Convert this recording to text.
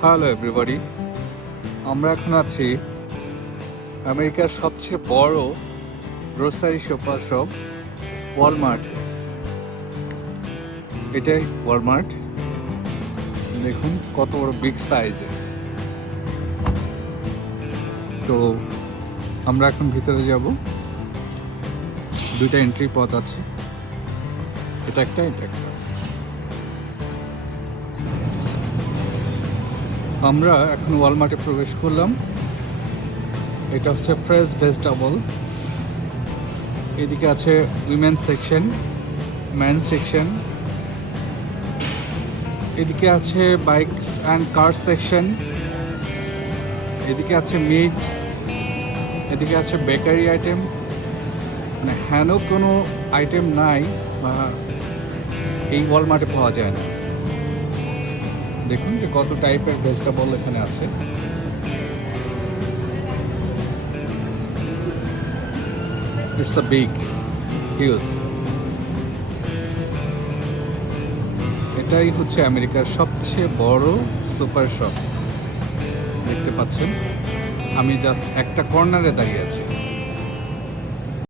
Hello everybody, আমরা এখন আছি আমেরিকার সবচেয়ে বড় গ্রোসারি সুপার শপ ওয়ালমার্ট। এটাই ওয়ালমার্ট। দেখুন কত বড় বিগ সাইজে। তো আমরা এখন ভিতরে যাব। দুইটা এন্ট্রি পথ আছে, এটা একটা এটা একটা। আমরা এখন ওয়ালমার্টে প্রবেশ করলাম। এটা হচ্ছে ফ্রেশ ভেজিটেবল। এদিকে আছে উইমেন সেকশন, মেন সেকশন। এদিকে আছে বাইকস অ্যান্ড কার সেকশন। এদিকে আছে মিট। এদিকে আছে বেকারি আইটেম। মানে হেন কোনো আইটেম নাই বা এই ওয়ালমার্টে পাওয়া যায় না। দেখুন যে কত টাইপের ভেজিটেবল এখানে আছে। It's a big huge. এটাই হচ্ছে আমেরিকার সবচেয়ে বড় সুপার শপ। দেখতে পাচ্ছেন আমি জাস্ট একটা কর্নারে দাঁড়িয়ে আছি।